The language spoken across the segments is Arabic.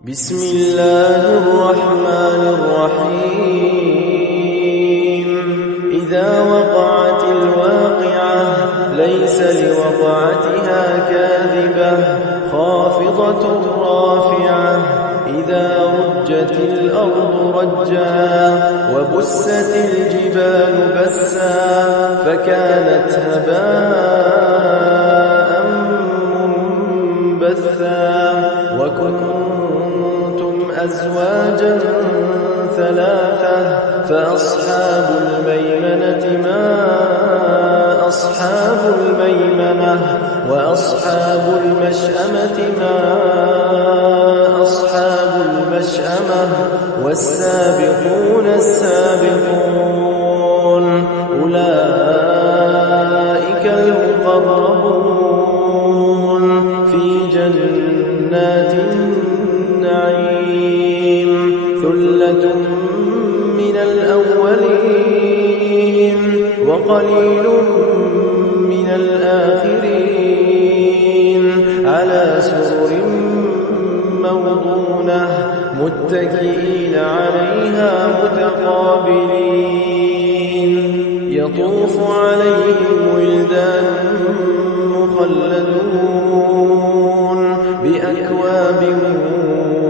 بسم الله الرحمن الرحيم إذا وقعت الواقعة ليس لوقعتها كاذبة خافضة رافعة إذا رجت الأرض رجا وبست الجبال بسا فكانت هباء منبثا وكنتم أزواجا ثلاثة فأصحاب الميمنة ما أصحاب الميمنة وأصحاب المشأمة ما أصحاب المشأمة والسابقون السابقون أولئك المقربون في جنات النعيم ثلة من الأولين وقليل من الآخرين على سرر موضونة متكئين عليها متقابلين يطوف عليهم ولدان مخلدون بأكواب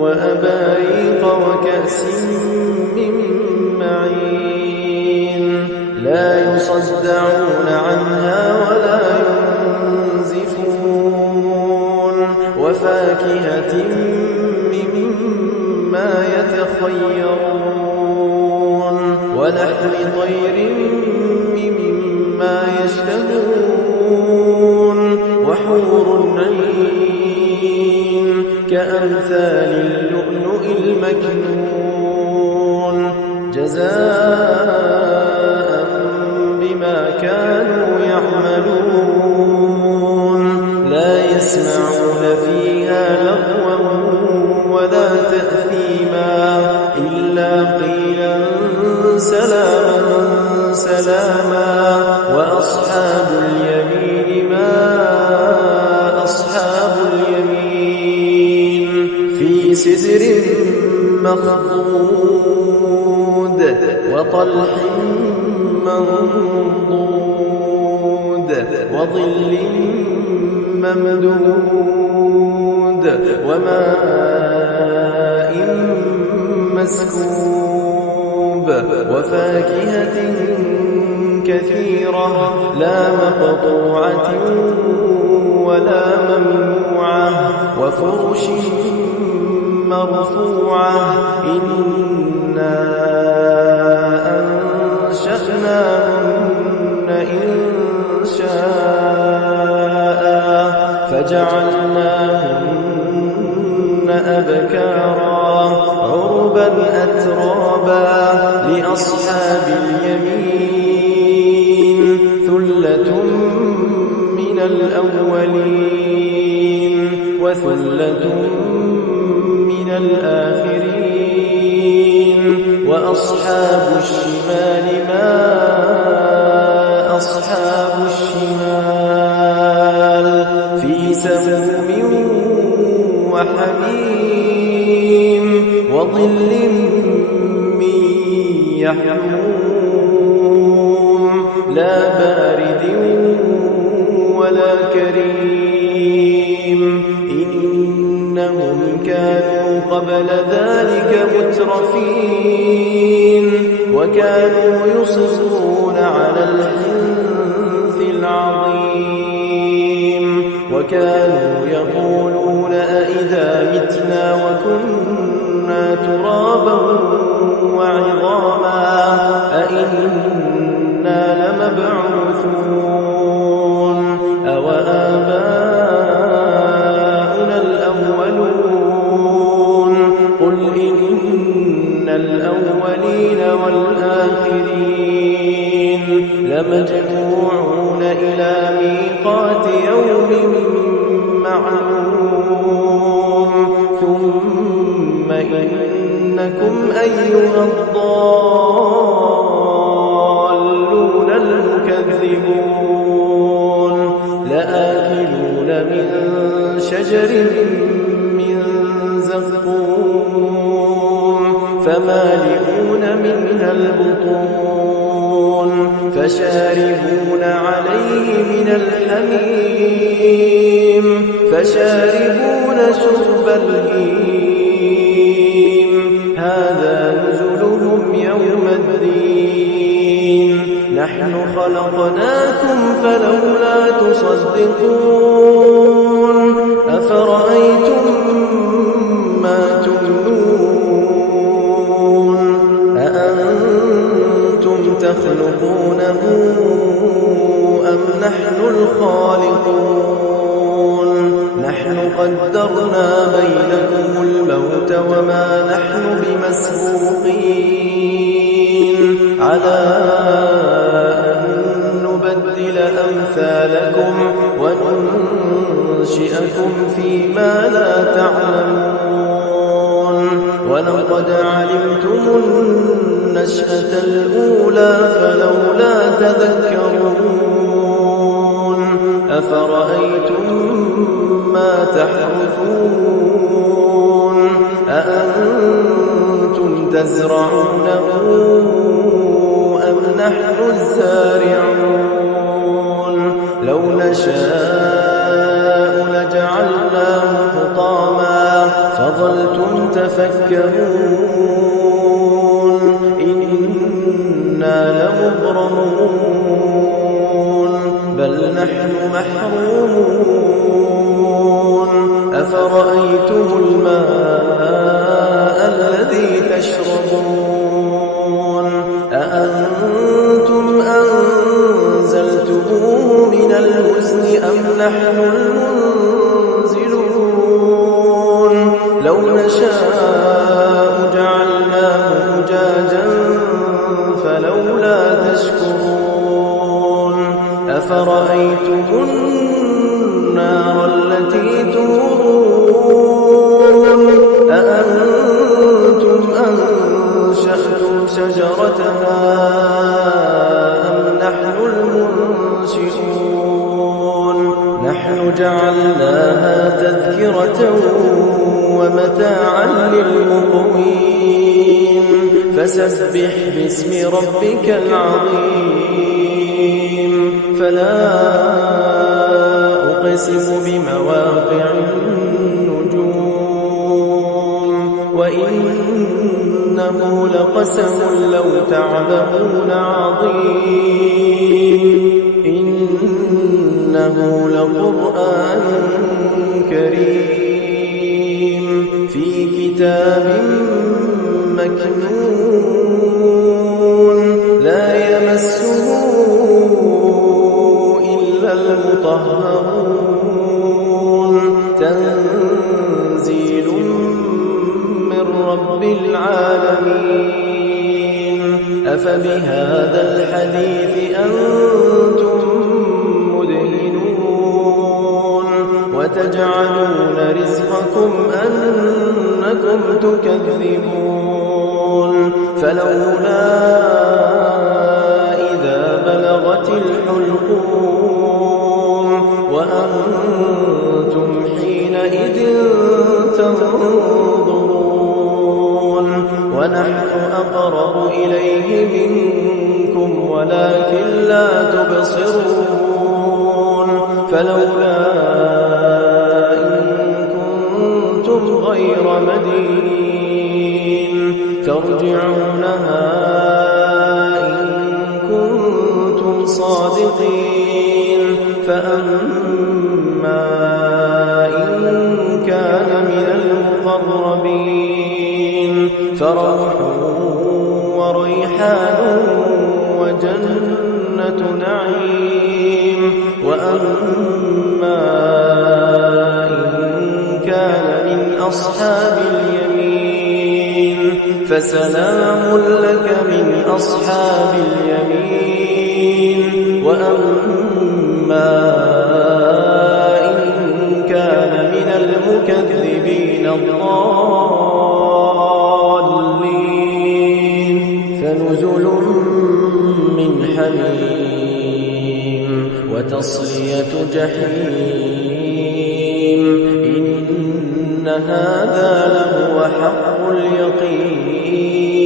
وأباريق وكأس من معين لا يصدعون عنها ولا ينزفون وفاكهة مما يتخيرون ولحم طير مما يشتهون وحور عين كأمثال اللؤلؤ المكنون جزاء بما كانوا يعملون لا يسمعون فيها لغوا ولا تأثيما إلا قيلا سلاما سلاما وأصحاب اليمين ما أصحاب اليمين في سدر مخضود وطلح منضود وظل ممدود وماء مسكوب وفاكهة كثيرة لا مقطوعة ولا ممنوعة وفرش مرفوعة إنا أنشأناهن إنشاء فجعلناهن أبكارا عربا أترابا لأصحاب اليمين ثلة من الأولين وثلة من الآخرين وأصحاب الشمال ما أصحاب الشمال في سموم وحميم وظل من يحموم لا بارد ولا كريم إنهم كانوا قبل ذلك مترفين وكانوا يصرون على الحنث العظيم وكانوا يقولون أئذا متنا وكنا ترابا وعظاما أئنا لمبعوثون أوآباؤنا الأولون قل إن الأولين والآخرين لمجموعون إلى ميقات يوم معلوم ثم إنكم أيها الضالون المكذبون لآكلون من شجر من زقوم فمالئون منها البطون فشاربون عليه من الحميم فشاربون شرب الهيم هذا نزلهم يوم الدين نحن خلقناكم فلولا تصدقون أفرأيتم ما تمنون أأنتم تخلقونه أم نحن الخالقون نحن قدرنا بينكم الموت وما نحن بمسبوقين على أن نبدل أمثالكم وننشئكم فيما لا تعلمون ولقد علمتم النشأة الأولى فلولا تذكرون أفرأيتم ما تحرثون أأنتم تزرعونه أم نحن الزارعون لو نشاء لجعلناه حطاما فظلتم تفكرون إنا لمغرمون بل نحن محرومون أفرأيتم الماء الذي تشربون أأنتم أنزلتموه من المزن أم نحن المنزلون لو نشاء جعلناه أجاجا فلولا تشكرون أفرأيتم النار التي تورون أأنتم أنشأتم شجرتها أم نحن المنشئون نحن جعلناها تذكرة ومتاعا للمقوين فسبح باسم ربك العظيم فلا أقسم بمواقع النجوم وإنه لقسم لو تعلمون عظيم إنه لقرآن كريم في كتاب مكنون لا يمسه إلا المطهرون تنزيل من رب العالمين أفبهذا الحديث أنتم مدهنون وتجعلون رزقكم أنكم تكذبون فلولا إذا بلغت الحلقوم وأنتم حينئذ تنظرون ونحن أقرب إليه منكم ولكن لا تبصرون فلولا إن كنتم غير مدينين ترجعونها إن كنتم صادقين فأما إن كان من المقربين فروح وريحان وجنة نعيم وأما إن كان من أصحاب اليمين فسلام لك من أصحاب اليمين وأما إن كان من المكذبين الضالين فنزل من حميم وتصلية جحيم إن هذا لهو حق اليقين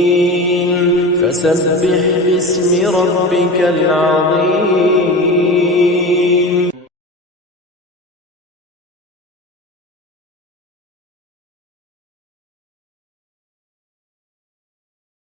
فسبح باسم ربك العظيم